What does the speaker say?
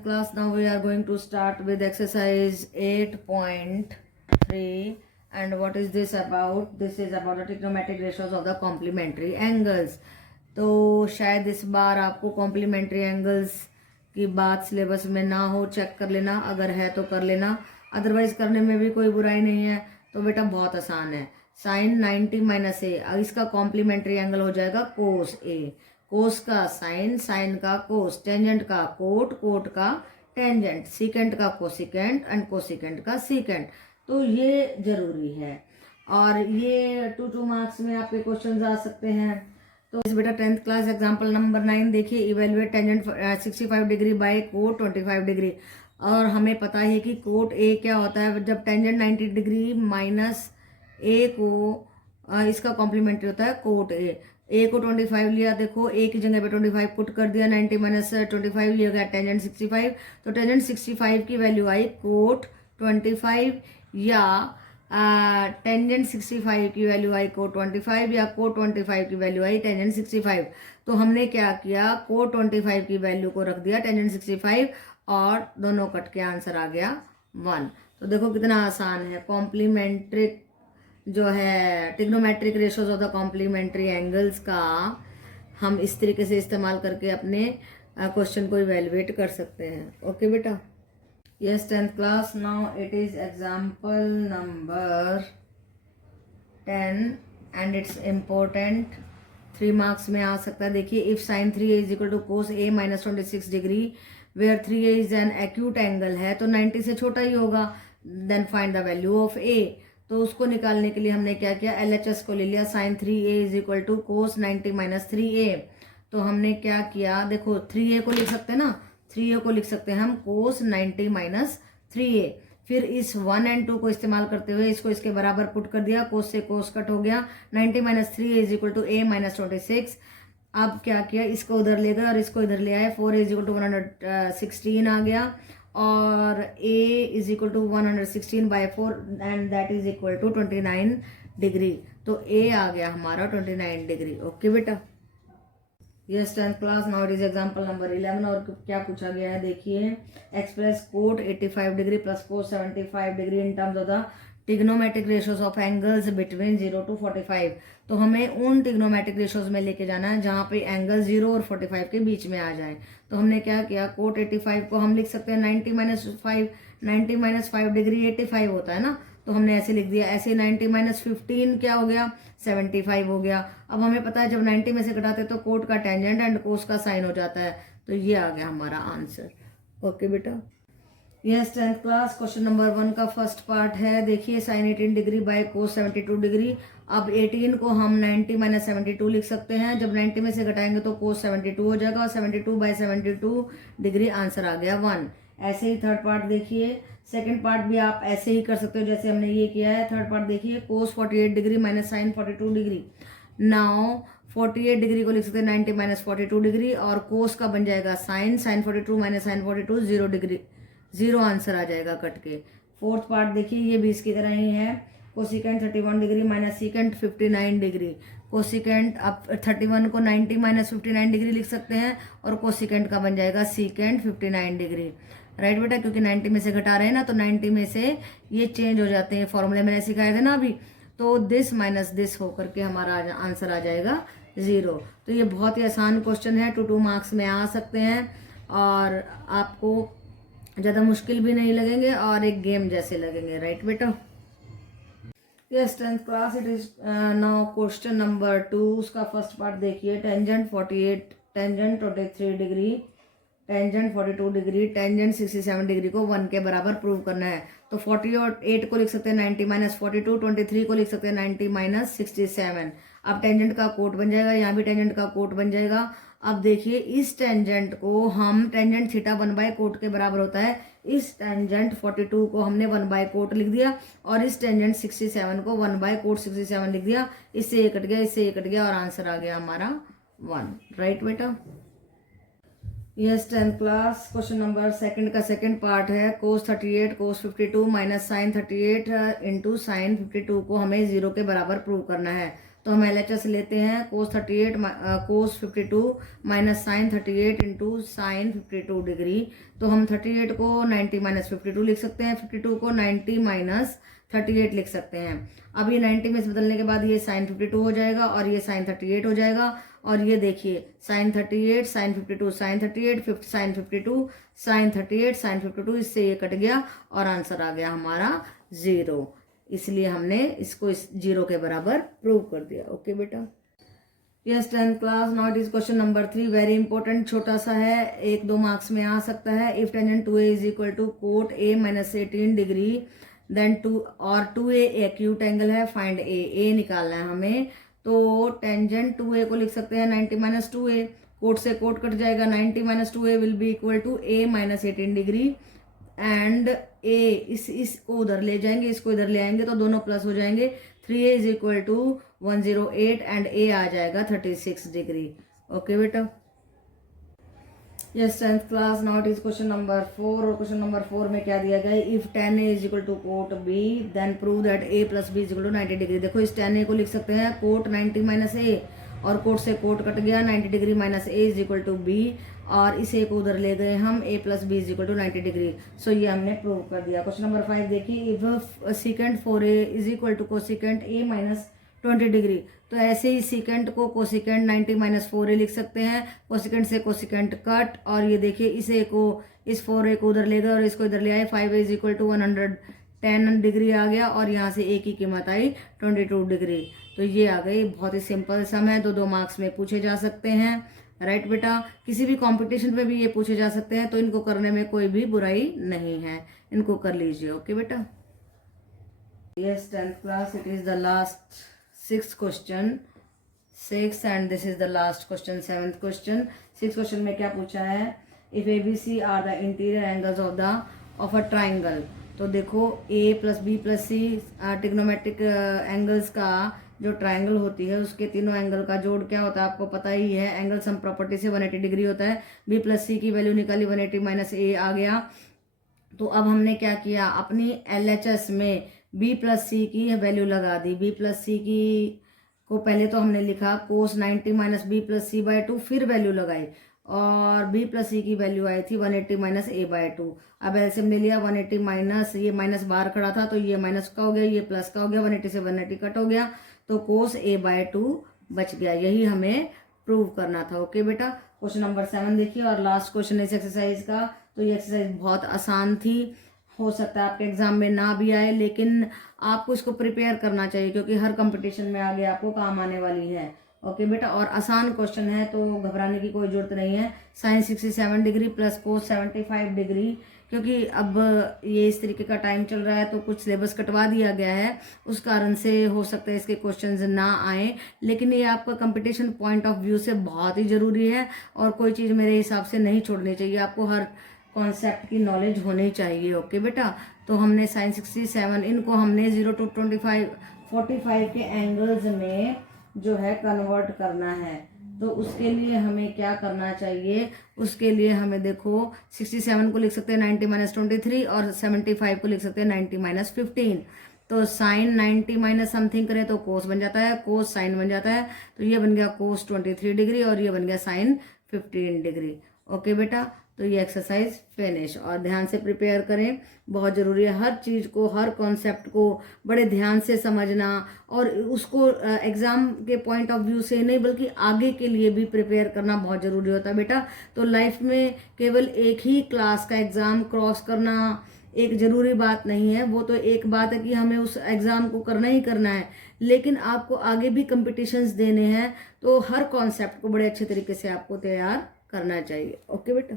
10th class. Now we are going to start with exercise 8.3. And what is this about? This is about the trigonometric ratios of the complementary angles. तो शायद इस बार आपको complementary angles की बात syllabus में ना हो, check कर लेना, अगर है तो कर लेना, अदरवाइज करने में भी कोई बुराई नहीं है। तो बेटा बहुत आसान है, साइन 90 माइनस ए, इसका कॉम्प्लीमेंट्री एंगल हो जाएगा कोस ए, कोस का साइन, साइन का कोस, टेंजेंट का कोट, कोट का टेंजेंट, सीकेंट का कोसिकेंट एंड कोसिकेंट का सीकेंट। तो ये जरूरी है और ये 2 मार्क्स में आपके क्वेश्चन आ सकते हैं। तो इस बेटा 10th क्लास एग्जांपल नंबर 9 देखिए, evaluate tangent 65 degree by cot 25 degree. और हमें पता है कि कोट ए क्या होता है, जब टेंजेंट 90 डिग्री माइनस ए को इसका कॉम्प्लीमेंट्री होता है कोट ए को 25 लिया, देखो ए की जगह पे 25 पुट कर दिया, 90 माइनस 25 लिया गया टेंजेंट 65। तो टेंजेंट 65 की वैल्यू आई कोट 25 या टेंजेंट 65 की वैल्यू आई कोट 25 या कोट 25 की वैल्यू आई टेंजेंट 65। तो हमने क्या किया, कोट 25 की वैल्यू को रख दिया टेंजेंट 65 और दोनों कट के आंसर आ गया 1। तो देखो कितना आसान है, कॉम्प्लीमेंट्रिक जो है trigonometric ratios of the complementary angles का हम इस तरीके से इस्तेमाल करके अपने क्वेश्चन को इवेलुएट कर सकते हैं। ओके बेटा, yes 10th class. Now it is example number 10 and it's important, 3 marks में आ सकता है। देखिए, if sine 3a is equal to cos a minus 26 degree where 3a is an acute angle है, तो 90 से छोटा ही होगा, then find the value of a। तो उसको निकालने के लिए हमने क्या किया, LHS को ले लिया, sine 3a is equal to cos 90 minus 3a। तो हमने क्या किया, देखो 3a को लिख सकते हैं ना, 3a को लिख सकते हैं हम कोस 90 माइनस 3a। फिर इस 1 एंड 2 को इस्तेमाल करते हुए इसको इसके बराबर पुट कर दिया, कोस से कोस कट हो गया, 90 minus 3a is equal to a minus 26। अब क्या किया, इसको उधर ले गए और इसको इधर ले आए, 4a इज इक्वल टू 116 आ गया और a is equal to 116 by 4 and that is equal to 29 degree. तो a आ गया हमारा 29 डिग्री। ओके बेटा, yes 10th class. Now it is example number 11 और क्या पूछा गया है, देखिए, express cot 85 degree plus cos 75 degree in terms of the trigonometric ratios of angles between 0 to 45। तो हमें उन ट्रिग्नोमेट्रिक रेशियोज में लेके जाना है जहाँ पे एंगल 0 और 45 के बीच में आ जाए। तो हमने क्या किया, कोट 85 को हम लिख सकते हैं 90 माइनस 5, 90 माइनस 5 डिग्री 85 होता है ना, तो हमने ऐसे लिख दिया। ऐसे 90 माइनस 15 क्या हो गया, 75 हो गया। अब हमें पता है जब 90 में से घटाते तो कोट का टेंजेंट एंड कोस का साइन हो जाता है, तो ये आ गया हमारा आंसर। ओके बेटा, yes 10th class. Question number 1 का फर्स्ट पार्ट है, देखिए, sine 18 degree by cos 72 degree. अब 18 को हम 90 माइनस 72 लिख सकते हैं, जब 90 में से घटाएंगे तो कोस 72 हो जाएगा और 72 बाय 72 डिग्री, आंसर आ गया 1। ऐसे ही थर्ड पार्ट देखिए, सेकंड पार्ट भी आप ऐसे ही कर सकते हो जैसे हमने ये किया है। थर्ड पार्ट देखिए, cos 48 degree minus sine 42 degree. Now 48 degree को लिख सकते हैं 90 माइनस 42 डिग्री और कोस का बन जाएगा sine, sine 42 minus sine 42 0 degree, 0 answer आ जाएगा कट के। फोर्थ पार्ट देखिए, ये भी इसकी तरह ही है, cosecant 31 degree minus secant 59 degree. Cosecant अब 31 को 90 माइनस 59 डिग्री लिख सकते हैं और कोसिकेंट का बन जाएगा सीकेंट 59 डिग्री। राइट बेटा, क्योंकि 90 में से घटा रहे हैं ना, तो 90 में से ये चेंज हो जाते हैं, फॉर्मूले मैंने सिखाए थे ना अभी। तो दिस माइनस दिस होकर के हमारा आंसर आ जाएगा 0। तो ये बहुत ही आसान क्वेश्चन है, 2 मार्क्स में आ सकते हैं और आपको ज़्यादा मुश्किल भी नहीं लगेंगे और एक गेम जैसे लगेंगे। राइट बेटा, yes 10th class. It is now question number 2। उसका फर्स्ट पार्ट देखिए, tangent 48, tangent 23 degree, tangent 42 degree, tangent 67 degree को 1 के बराबर प्रूव करना है। तो 48 को लिख सकते हैं 90 माइनस 42, 23 को लिख सकते हैं 90 माइनस 67। अब टेंजेंट का कोट बन जाएगा, यहाँ भी टेंजेंट का कोट बन जाएगा। अब देखिए, इस टेंजेंट को हम टेंजेंट थीटा 1 बाय कोट के बराबर होता है, इस टेंजेंट 42 को हमने 1 बाय कोट लिख दिया और इस टेंजेंट 67 को 1 बाय कोट 67 लिख दिया। इससे ये कट गया, इससे ये कट गया और आंसर आ गया हमारा 1। राइट बेटा, yes 10th class. Question number 2 का सेकंड पार्ट है, कोस 38 कोस 52 माइनस साइन 38 इंटू साइन 52 को हमें 0 के बराबर प्रूव करना है। तो हम LHS लेते हैं cos 52 minus sine 38 into sine 52 degree. तो हम 38 को 90 माइनस 52 लिख सकते हैं, 52 को 90 माइनस 38 लिख सकते हैं। अब ये 90 में से बदलने के बाद ये साइन 52 हो जाएगा और ये साइन 38 हो जाएगा। और ये देखिए sine 38 sine 52 sine 38 sine 52 sine 38 sine 52, इससे ये कट गया और आंसर आ गया हमारा 0। इसलिए हमने इसको इस 0 के बराबर प्रूव कर दिया। ओके बेटा, yes 10th class. Now it is question number 3, very important, छोटा सा है, 1-2 मार्क्स में आ सकता है। If tangent 2a is equal to cot a minus 18 degree then 2a acute angle है, फाइंड a निकालना है हमें। तो टेंजेंट 2a को लिख सकते हैं 90 माइनस 2a, कोट से कोट कट जाएगा, 90 minus 2a will be equal to a minus 18 degree and a इसको उधर ले जाएंगे, इसको इधर ले आएंगे तो दोनों प्लस हो जाएंगे। 3a is equal to 108 and a आ जाएगा 36 डिग्री। ओके बेटा, yes 10th class. Now it is question number 4 और क्वेश्चन नंबर 4 में क्या दिया गया है, if tan a is equal to cot b then prove that a plus b is equal to 90 degree. देखो इस tan a को लिख सकते हैं कोट 90 माइनस a और कोट से कोट कट गया, 90 degree minus a is equal to b और इस a को उधर ले गए हम, a plus b is equal to 90 degree. So ये हमने प्रूव कर दिया। क्वेश्चन नंबर 5 देखिए, if secant 4a is equal to cosecant a minus 20 degree. तो ऐसे ही सीकेंट को कोसिकेंट 90 माइनस 4a लिख सकते हैं, कोसिकेंट से कोसिकेंट कट, और ये देखिए इस a को इस 4a को उधर ले गए और इसको इधर ले आए, 5a is equal to 110 degree आ गया और यहाँ से a की कीमत आई 22 डिग्री। तो ये आ गई, बहुत ही सिंपल सम है, 2-2 मार्क्स में पूछे जा सकते हैं। राइट बेटा, किसी भी कंपटीशन में भी ये पूछे जा सकते हैं, तो इनको करने में कोई भी बुराई नहीं है, इनको कर लीजिए। ओके बेटा, yes 10th class, it is the last 6th question 6 and this is the last question 7th question. 6th question में क्या पूछा है, if ABC are the interior angles of a triangle. तो देखो A plus B plus C trigonometric angles का जो triangle होती है उसके तीनों एंगल का जोड़ क्या होता है आपको पता ही है, एंगल सम प्रॉपर्टी से 180 डिग्री होता है। B प्लस C की वैल्यू निकाली, 180 माइनस A आ गया। तो अब हमने क्या किया, अपनी LHS में B प्लस C की वैल्यू लगा दी। B प्लस C की को पहले तो हमने लिखा cos 90 minus B plus C by 2, फिर वैल्यू लगाई और B प्लस C की वैल्यू आई थी 180 माइनस A बाय 2। अब एलसीएम ले लिया, 180 माइनस, ये माइनस बाहर खड़ा था तो ये माइनस का हो गया, ये प्लस का हो गया, 180 से 180 कट हो गया तो कोस A बाय 2 बच गया। यही हमें प्रूव करना था। ओके बेटा, क्वेश्चन नंबर 7 देखिए और लास्ट क्वेश्चन इस एक्सरसाइज का। तो ये एक्सरसाइज बहुत आसान थी, हो सकता है आपके एग्जाम में ना भी आए, लेकिन आपको इसको प्रिपेयर करना चाहिए क्योंकि हर कंपटीशन में आगे आपको काम आने वाली है। ओके बेटा, और आसान क्वेश्चन है तो घबराने की कोई जरूरत नहीं है। Sine 67 degree plus cos 75 degree, क्योंकि अब ये इस तरीके का टाइम चल रहा है तो कुछ सिलेबस कटवा दिया गया है, उस कारण से हो सकता है इसके क्वेश्चंस ना आए, लेकिन ये आपका कंपटीशन पॉइंट ऑफ व्यू से बहुत ही जरूरी है और कोई चीज़ मेरे हिसाब से नहीं छोड़नी चाहिए, आपको हर कॉन्सेप्ट की नॉलेज होनी चाहिए। ओके बेटा, तो हमने साइन 67 इनको हमने 0 to 45 के एंगल्स में जो है कन्वर्ट करना है। तो उसके लिए हमें क्या करना चाहिए, उसके लिए हमें देखो 67 को लिख सकते हैं 90 माइनस 23 और 75 को लिख सकते हैं 90 माइनस 15। तो साइन 90 माइनस समथिंग करें तो कोस बन जाता है, कोस साइन बन जाता है, तो ये बन गया कोस 23 डिग्री और ये बन गया साइन 15 डिग्री। ओके बेटा, तो ये एक्सरसाइज फिनिश, और ध्यान से प्रिपेयर करें, बहुत ज़रूरी है हर चीज़ को, हर कॉन्सेप्ट को बड़े ध्यान से समझना और उसको एग्ज़ाम के पॉइंट ऑफ व्यू से नहीं बल्कि आगे के लिए भी प्रिपेयर करना बहुत ज़रूरी होता है बेटा। तो लाइफ में केवल एक ही क्लास का एग्ज़ाम क्रॉस करना एक ज़रूरी बात नहीं है, वो तो एक बात है कि हमें उस एग्ज़ाम को करना ही करना है, लेकिन आपको आगे भी कंपटीशंस देने हैं तो हर कॉन्सेप्ट को बड़े अच्छे तरीके से आपको तैयार करना चाहिए। ओके बेटा।